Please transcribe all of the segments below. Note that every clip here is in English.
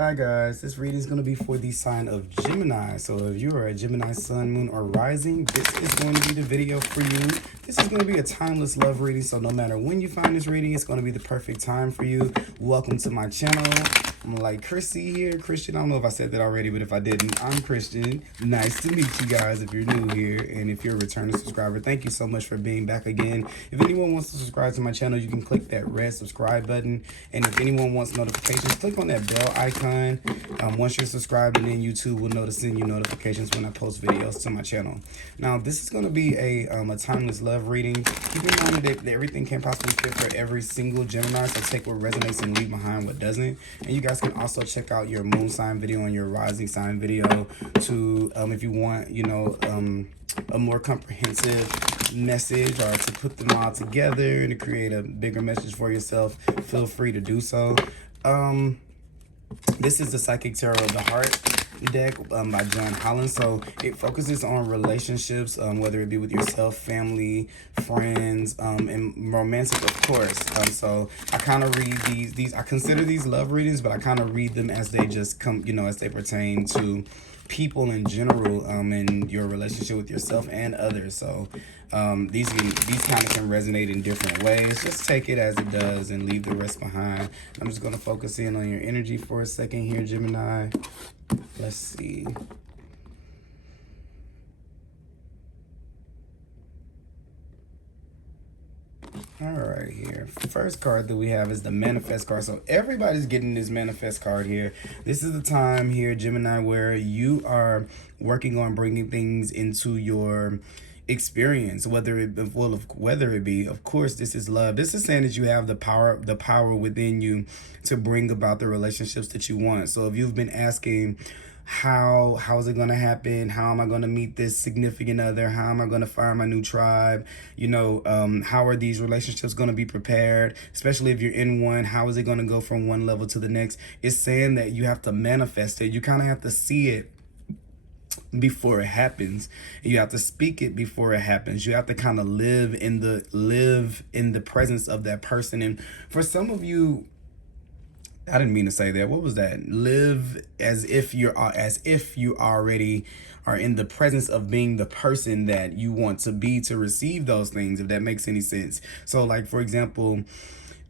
Hi guys, this reading is going to be for the sign of Gemini. So if you are a Gemini sun, moon, or rising, this is going to be the video for you. This is going to be a timeless love reading, so no matter when you find this reading, it's going to be the perfect time for you. Welcome to my channel. I'm like Chrissy here. Christian, I don't know if I said that already, but if I didn't, I'm Christian. Nice to meet you guys if you're new here. And if you're a returning subscriber, thank you so much for being back again. If anyone wants to subscribe to my channel, you can click that red subscribe button. And if anyone wants notifications, click on that bell icon. Once you're subscribed, and then YouTube will know to send you notifications when I post videos to my channel. Now, this is going to be a timeless love reading. Keep in mind that everything can possibly fit for every single Gemini, so take what resonates and leave behind what doesn't. And you guys can also check out your moon sign video and your rising sign video to, if you want, you know, a more comprehensive message, or to put them all together and to create a bigger message for yourself, feel free to do so. This is the Psychic Tarot of the Heart deck by John Holland. So it focuses on relationships, whether it be with yourself, family, friends, and romantic, of course. So I kind of read these. I consider these love readings, but I kind of read them as they just come, you know, as they pertain to people in general, in your relationship with yourself and others. So these kind of can resonate in different ways. Just take it as it does and leave the rest behind. I'm just going to focus in on your energy for a second here, Gemini. Let's see. All right, here. First card that we have is the Manifest card. So everybody's getting this Manifest card here. This is the time here, Gemini, where you are working on bringing things into your experience, whether it be, of course, this is love. This is saying that you have the power within you to bring about the relationships that you want. So if you've been asking, how is it going to happen? How am I going to meet this significant other? How am I going to find my new tribe? You know, how are these relationships going to be prepared? Especially if you're in one, how is it going to go from one level to the next? It's saying that you have to manifest it. You kind of have to see it before it happens. You have to speak it before it happens. You have to kind of live in the presence of that person. And for some of you, I didn't mean to say that. What was that? Live as if you already are in the presence of being the person that you want to be to receive those things, if that makes any sense. So like, for example,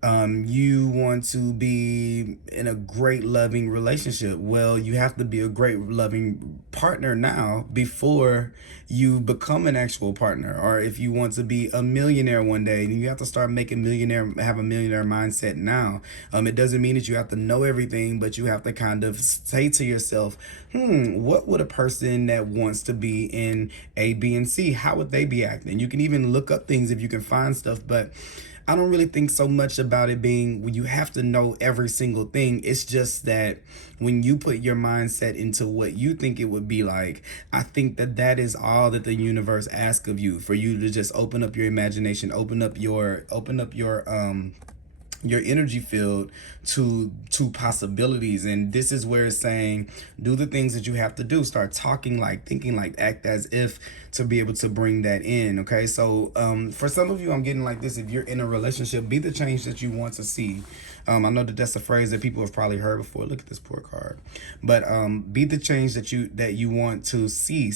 you want to be in a great loving relationship. Well, you have to be a great loving partner now before you become an actual partner. Or if you want to be a millionaire one day, then you have to start have a millionaire mindset now. It doesn't mean that you have to know everything, but you have to kind of say to yourself, what would a person that wants to be in A, B, and C, how would they be acting? You can even look up things if you can find stuff, but I don't really think so much about it being when you have to know every single thing. It's just that when you put your mindset into what you think it would be like, I think that is all that the universe asks of you, for you to just open up your imagination, open up your energy field to possibilities. And this is where it's saying, do the things that you have to do. Start talking like, thinking like, act as if, to be able to bring that in. Okay, so for some of you, I'm getting like this: if you're in a relationship, be the change that you want to see. I know that that's a phrase that people have probably heard before. Look at this poor card. But be the change that you want to see.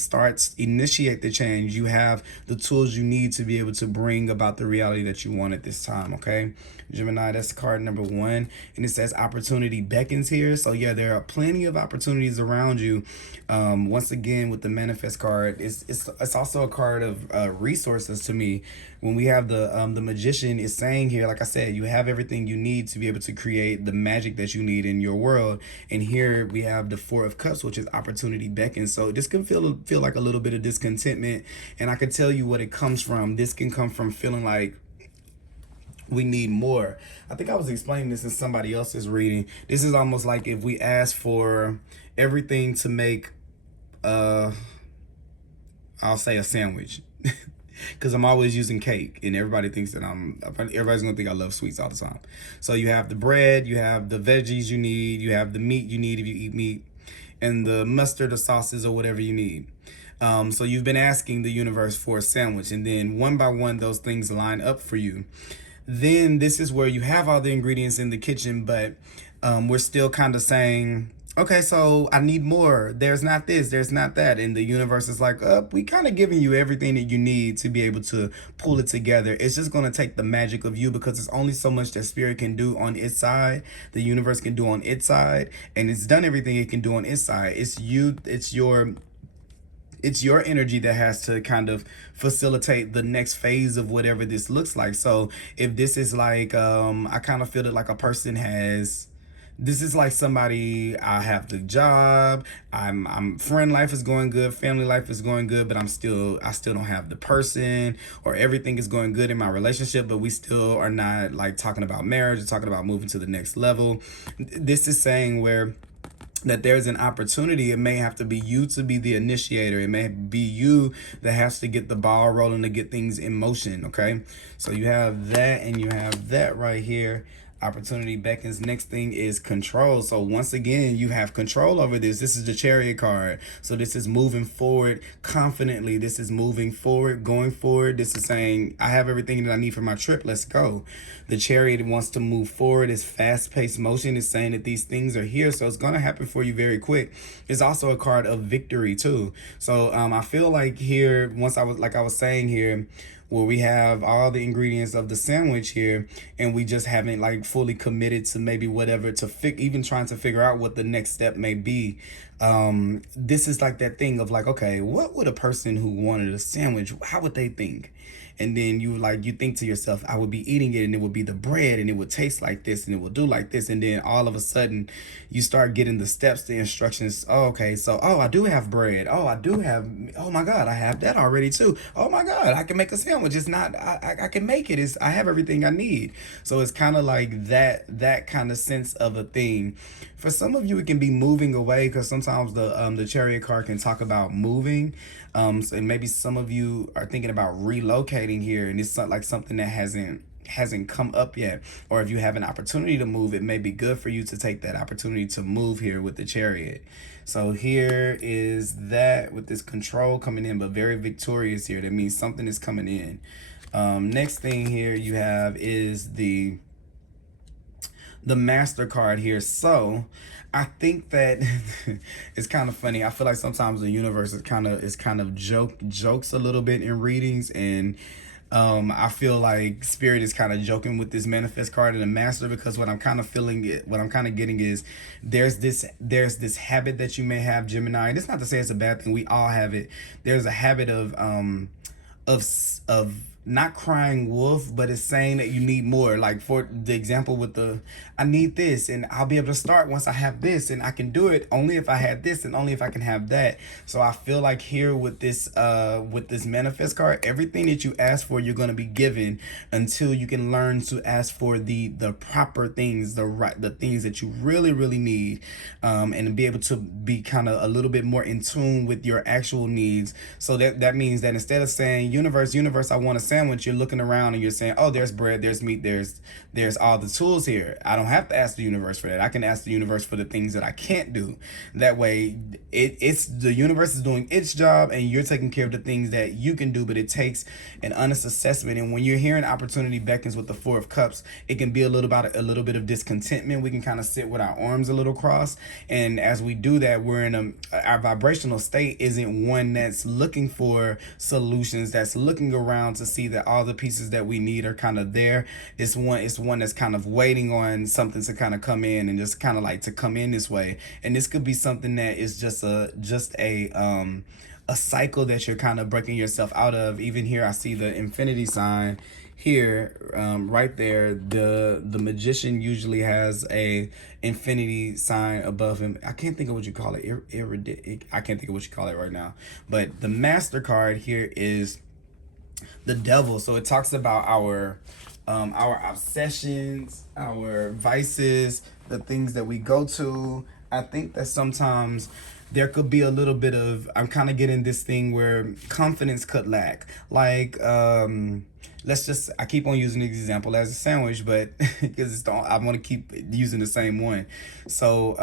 Initiate the change. You have the tools you need to be able to bring about the reality that you want at this time. Okay, Gemini, that's card number 1, and it says opportunity beckons here. So yeah, there are plenty of opportunities around you. Once again, with the Manifest card, it's also a card of resources to me. When we have the Magician, is saying here, like I said, you have everything you need to be able to create the magic that you need in your world. And here we have the 4 of Cups, which is opportunity beckons. So this can feel like a little bit of discontentment, and I can tell you what it comes from. This can come from feeling like we need more. I think I was explaining this in somebody else's reading. This is almost like if we ask for everything to make I'll say a sandwich. Because I'm always using cake, and everybody thinks that everybody's gonna think I love sweets all the time. So you have the bread, you have the veggies you need, you have the meat you need if you eat meat, and the mustard or sauces or whatever you need. So you've been asking the universe for a sandwich, and then one by one those things line up for you. Then this is where you have all the ingredients in the kitchen, but we're still kind of saying, Okay, so I need more. There's not this, there's not that. And the universe is like, we kind of giving you everything that you need to be able to pull it together. It's just going to take the magic of you, because it's only so much that spirit can do on its side, the universe can do on its side, and it's done everything it can do on its side. It's you, it's your energy that has to kind of facilitate the next phase of whatever this looks like. So if this is like, I kind of feel that like a person has, this is like somebody, I have the job, I'm friend life is going good, family life is going good, but I still don't have the person, or everything is going good in my relationship, but we still are not like talking about marriage or talking about moving to the next level. This is saying where that there's an opportunity. It may have to be you to be the initiator. It may be you that has to get the ball rolling to get things in motion. Okay, so you have that and you have that right here. Opportunity beckons. Next thing is control. So once again, you have control over this. This is the Chariot card. So this is moving forward confidently. This is moving forward, going forward. This is saying, I have everything that I need for my trip. Let's go. The Chariot wants to move forward. It's fast-paced motion. It's saying that these things are here, so it's going to happen for you very quick. It's also a card of victory too. So I feel like here, once I was saying here, where we have all the ingredients of the sandwich here, and we just haven't like fully committed to maybe whatever, to even trying to figure out what the next step may be. This is like that thing of like, okay, what would a person who wanted a sandwich, how would they think? And then you think to yourself, I would be eating it and it would be the bread and it would taste like this and it would do like this. And then all of a sudden you start getting the steps, the instructions. Oh, okay, so, I do have bread. Oh, I do have, oh my God, I have that already too. Oh my God, I can make a sandwich. It's not, I can make it. I have everything I need. So it's kind of like that kind of sense of a thing. For some of you, it can be moving away, because sometimes the Chariot card can talk about moving. So maybe some of you are thinking about relocating here, and it's not like something that hasn't come up yet. Or if you have an opportunity to move, it may be good for you to take that opportunity to move here with the Chariot. So here is that with this control coming in, but very victorious here. That means something is coming in. Next thing here you have is the Master card here. So I think that it's kind of funny. I feel like sometimes the universe is kind of jokes a little bit in readings, and I feel like spirit is kind of joking with this manifest card and the Master, because what I'm kind of getting is there's this habit that you may have, Gemini, and it's not to say it's a bad thing. We all have it. There's a habit of not crying wolf, but it's saying that you need more. Like for the example with I need this and I'll be able to start once I have this, and I can do it only if I had this and only if I can have that. So I feel like here with this manifest card, everything that you ask for, you're going to be given, until you can learn to ask for the proper things, the things that you really, really need, and be able to be kind of a little bit more in tune with your actual needs. So that means that instead of saying, universe, I want a sandwich, you're looking around and you're saying, oh, there's bread, there's meat, there's all the tools here. I don't have to ask the universe for that. I can ask the universe for the things that I can't do. That way it's the universe is doing its job and you're taking care of the things that you can do. But it takes an honest assessment. And when you're hearing opportunity beckons with the Four of Cups, it can be a little bit of discontentment. We can kind of sit with our arms a little crossed, and as we do that, we're in our vibrational state isn't one that's looking for solutions, that's looking around to see that all the pieces that we need are kind of there. It's one that's kind of waiting on something to kind of come in, and just kind of like to come in this way. And this could be something that is just a cycle that you're kind of breaking yourself out of. Even here I see the infinity sign here, right there. The magician usually has a infinity sign above him. I can't think of what you call it. I can't think of what you call it right now. But the Master card here is the Devil. So it talks about our obsessions, our vices, the things that we go to. I think that sometimes there could be a little bit of, I'm kind of getting this thing where confidence could lack. Like, I keep on using the example as a sandwich, but because I want to keep using the same one. So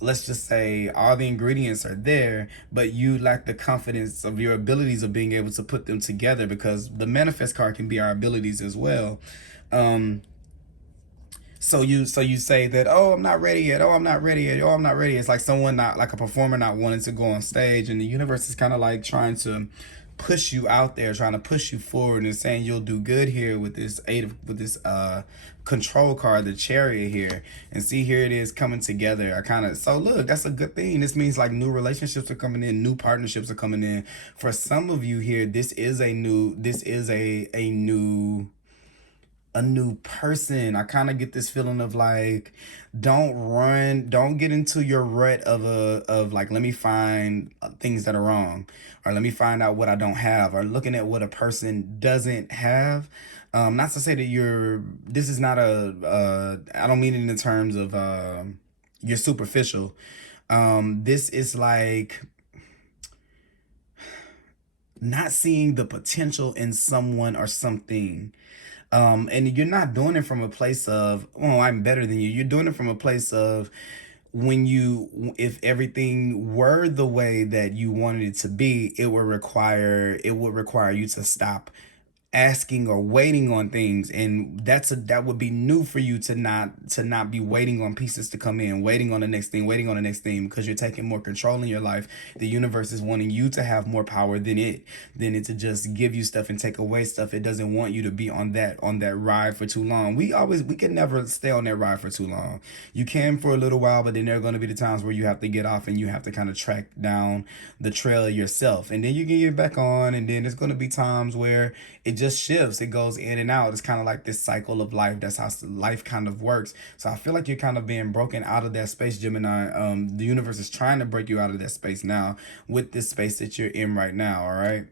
let's just say all the ingredients are there, but you lack the confidence of your abilities of being able to put them together, because the manifest card can be our abilities as well. So you say that, oh, I'm not ready yet, oh, I'm not ready yet, oh, I'm not ready. It's like someone, not like a performer, not wanting to go on stage, and the universe is kind of like trying to push you out there, trying to push you forward, and saying you'll do good here with this control card, the Chariot here. And see, here it is coming together. I kind of, so look, that's a good thing. This means like new relationships are coming in, new partnerships are coming in. For some of you here, this is a new person. I kind of get this feeling of like, don't get into your rut of like, let me find things that are wrong, or let me find out what I don't have, or looking at what a person doesn't have. Not to say that this is not I don't mean it in terms of you're superficial. This is like not seeing the potential in someone or something. And you're not doing it from a place of, oh, I'm better than you. You're doing it from a place of, if everything were the way that you wanted it to be, it would require you to stop asking or waiting on things. And that would be new for you, to not be waiting on pieces to come in, waiting on the next thing, because you're taking more control in your life. The universe is wanting you to have more power than it to just give you stuff and take away stuff. It doesn't want you to be on that ride for too long. We can never stay on that ride for too long. You can for a little while, but then there are going to be the times where you have to get off and you have to kind of track down the trail yourself, and then you can get back on. And then there's going to be times where it just shifts. It goes in and out. It's kind of like this cycle of life. That's how life kind of works. So I feel like you're kind of being broken out of that space, Gemini. The universe is trying to break you out of that space now, with this space that you're in right now. All right.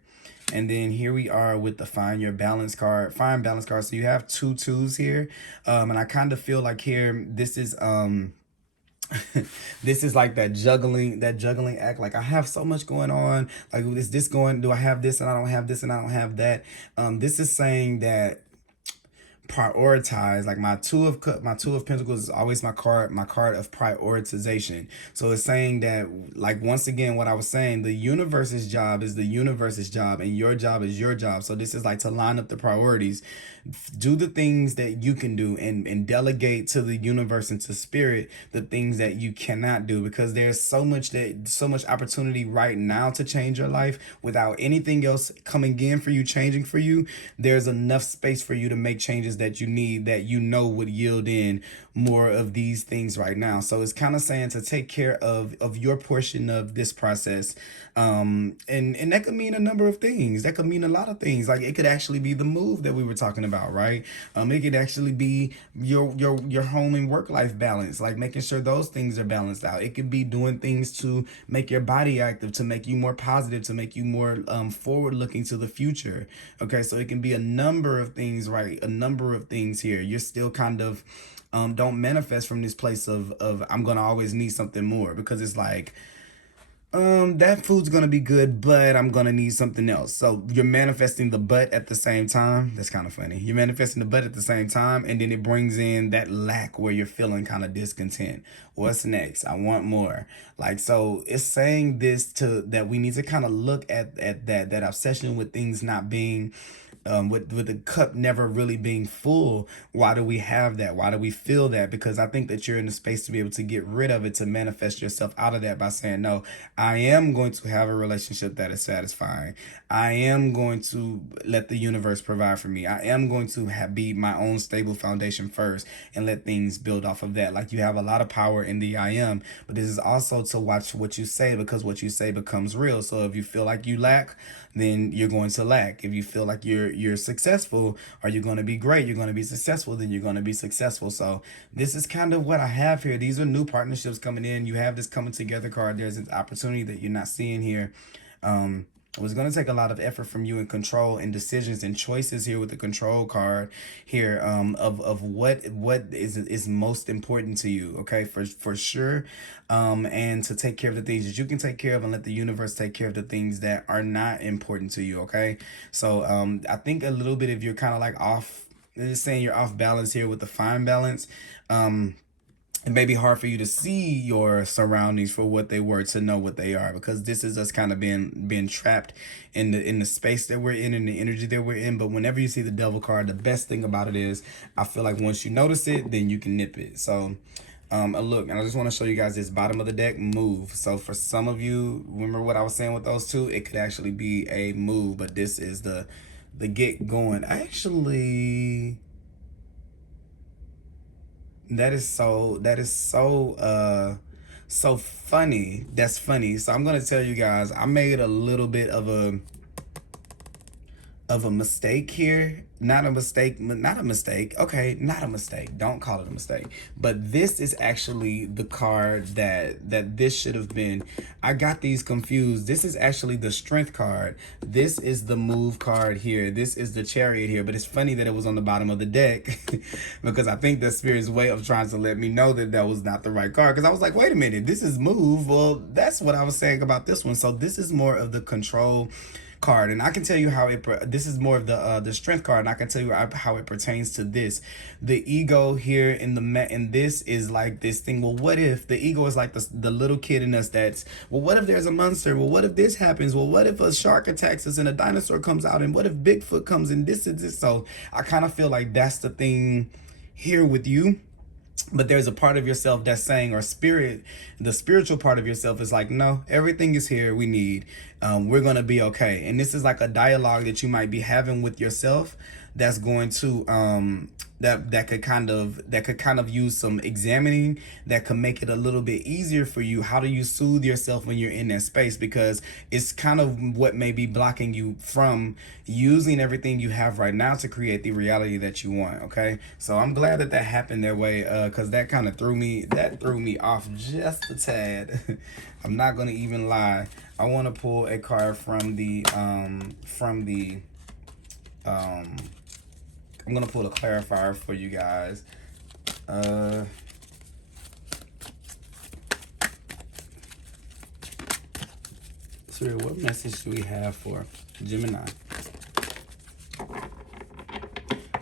And then here we are with the find balance card. So you have two twos here. And I kind of feel like here, this is this is like that juggling act. Like, I have so much going on. Like, is this going, do I have this and I don't have this and I don't have that? This is saying that prioritize. Like, my two of pentacles is always my card of prioritization. So it's saying that, like, once again, what I was saying, the universe's job is the universe's job, and your job is your job. So this is like to line up the priorities, do the things that you can do, and delegate to the universe and to spirit the things that you cannot do, because there's so much opportunity right now to change your life without anything else coming in for you, changing for you. There's enough space for you to make changes that you need, that would yield in more of these things right now. So it's kind of saying to take care of your portion of this process. And that could mean a number of things. That could mean a lot of things. Like, it could actually be the move that we were talking about, right? It could actually be your home and work life balance, like making sure those things are balanced out. It could be doing things to make your body active, to make you more positive, to make you more forward looking to the future. Okay, so it can be a number of things, right? A number of things here. You're still kind of don't manifest from this place of I'm gonna always need something more, because it's like, that food's gonna be good, but I'm gonna need something else. So you're manifesting the but at the same time. That's kind of funny. You're manifesting the but at the same time, and then it brings in that lack where you're feeling kind of discontent. What's next? I want more. Like, so it's saying this, to that we need to kind of look at that obsession with things not being, with the cup never really being full. Why do we have that? Why do we feel that? Because I think that you're in a space to be able to get rid of it, to manifest yourself out of that by saying, no, I am going to have a relationship that is satisfying. I am going to let the universe provide for me. I am going to be my own stable foundation first, and let things build off of that. Like, you have a lot of power in the I am, but this is also to watch what you say, because what you say becomes real. So if you feel like you lack, then you're going to lack. If you feel like you're successful, or you're going to be great, you're going to be successful, then you're going to be successful. So this is kind of what I have here. These are new partnerships coming in. You have this coming together card. There's an opportunity that you're not seeing here. It was going to take a lot of effort from you, and control and decisions and choices here with the control card here, of what is most important to you, okay, for sure. And to take care of the things that you can take care of, and let the universe take care of the things that are not important to you, okay? So I think a little bit, if you're kind of like off, it's saying you're off balance here with the fine balance. it may be hard for you to see your surroundings for what they were, to know what they are, because this is us kind of being trapped in the space that we're in and the energy that we're in. But whenever you see the devil card, the best thing about it is, I feel like once you notice it, then you can nip it. So look, and I just want to show you guys this bottom of the deck move. So for some of you, remember what I was saying with those two, it could actually be a move, but this is the get going. Actually, that is so funny. That's funny. So I'm gonna tell you guys, I made a little bit of a mistake here. Not a mistake. Okay, not a mistake. Don't call it a mistake. But this is actually the card that this should have been. I got these confused. This is actually the Strength card. This is the Move card here. This is the Chariot here. But it's funny that it was on the bottom of the deck because I think the Spirit's way of trying to let me know that that was not the right card. Because I was like, wait a minute, this is Move. Well, that's what I was saying about this one. So this is more of the control card, and I can tell you how this is more of the Strength card, and I can tell you how it pertains to this. The ego here in this is like this thing. Well, what if the ego is like the little kid in us that's, well, what if there's a monster? Well, what if this happens? Well, what if a shark attacks us and a dinosaur comes out? And what if Bigfoot comes and this is this? So I kind of feel like that's the thing here with you. But there's a part of yourself that's saying, or spirit, the spiritual part of yourself is like, no, everything is here we need. We're going to be okay. And this is like a dialogue that you might be having with yourself that's going to that could kind of use some examining, that could make it a little bit easier for you. How do you soothe yourself when you're in that space? Because it's kind of what may be blocking you from using everything you have right now to create the reality that you want. Okay, so I'm glad that happened that way, because that kind of threw me off just a tad. I'm not gonna even lie. I want to pull a card from the I'm gonna pull a clarifier for you guys. So what message do we have for Gemini?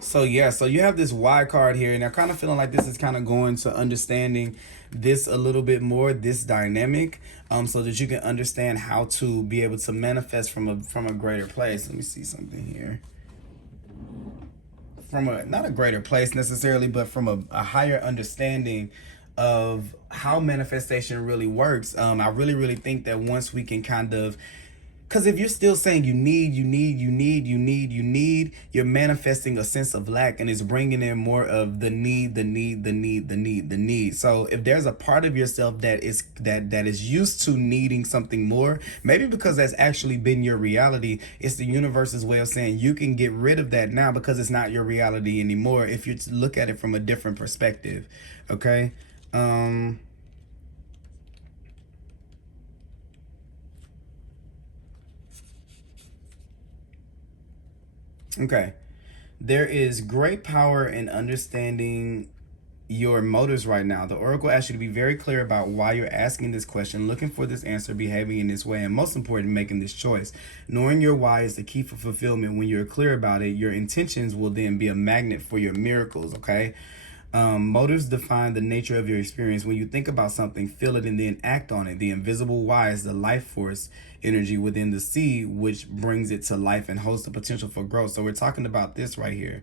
So yeah, so you have this Y card here, and I'm kind of feeling like this is kind of going to understanding this a little bit more, this dynamic, so that you can understand how to be able to manifest from a greater place. Let me see something here. From not a greater place necessarily, but from a higher understanding of how manifestation really works. I really think that once we can kind of, because if you're still saying you need, you're manifesting a sense of lack, and it's bringing in more of the need. So if there's a part of yourself that is used to needing something more, maybe because that's actually been your reality, it's the universe's way of saying you can get rid of that now because it's not your reality anymore if you look at it from a different perspective. Okay. Okay. There is great power in understanding your motives right now. The oracle asks you to be very clear about why you're asking this question, looking for this answer, behaving in this way, and most important, making this choice. Knowing your why is the key for fulfillment. When you're clear about it, your intentions will then be a magnet for your miracles, okay? Motives define the nature of your experience. When you think about something, feel it, and then act on it. The invisible why is the life force energy within the sea, which brings it to life and holds the potential for growth. So we're talking about this right here.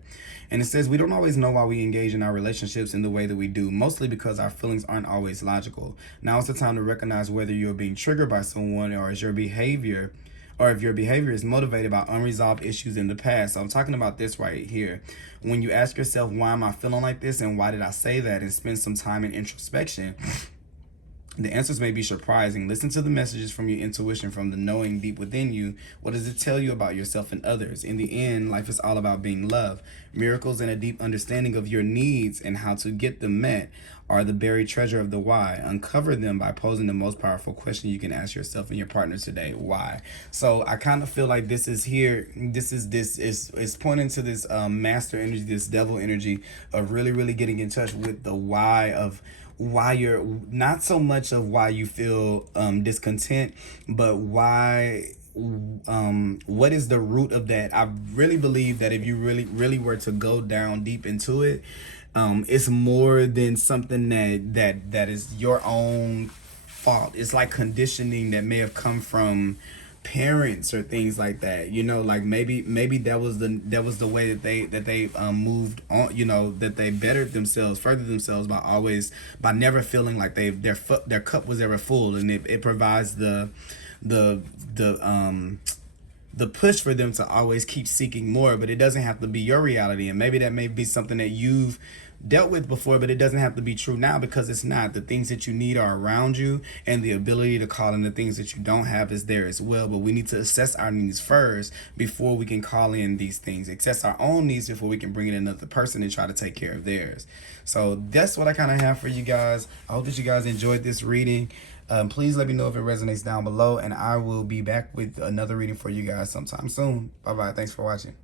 And it says we don't always know why we engage in our relationships in the way that we do, mostly because our feelings aren't always logical. Now is the time to recognize whether you're being triggered by someone, or if your behavior is motivated by unresolved issues in the past. So I'm talking about this right here. When you ask yourself, why am I feeling like this, and why did I say that, and spend some time in introspection, the answers may be surprising. Listen to the messages from your intuition, from the knowing deep within you. What does it tell you about yourself and others? In the end, life is all about being loved. Miracles and a deep understanding of your needs and how to get them met are the buried treasure of the why. Uncover them by posing the most powerful question you can ask yourself and your partner today. Why? So I kind of feel like this is here. This is pointing to this master energy, this devil energy of really getting in touch with the why of why you're, not so much of why you feel discontent, but why, what is the root of that. I really believe that if you really were to go down deep into it, It's more than something that is your own fault. It's like conditioning that may have come from parents or things like that, you know, like maybe that was the way that they moved on, you know, that they bettered themselves, furthered themselves by never feeling like their cup was ever full, and it provides the the push for them to always keep seeking more. But it doesn't have to be your reality, and maybe that may be something that you've dealt with before, but it doesn't have to be true now, because it's not. The things that you need are around you, and the ability to call in the things that you don't have is there as well. But we need to assess our needs first before we can call in these things. Assess our own needs before we can bring in another person and try to take care of theirs. So that's what I kind of have for you guys. I hope that you guys enjoyed this reading. Please let me know if it resonates down below, and I will be back with another reading for you guys sometime soon. Bye bye. Thanks for watching.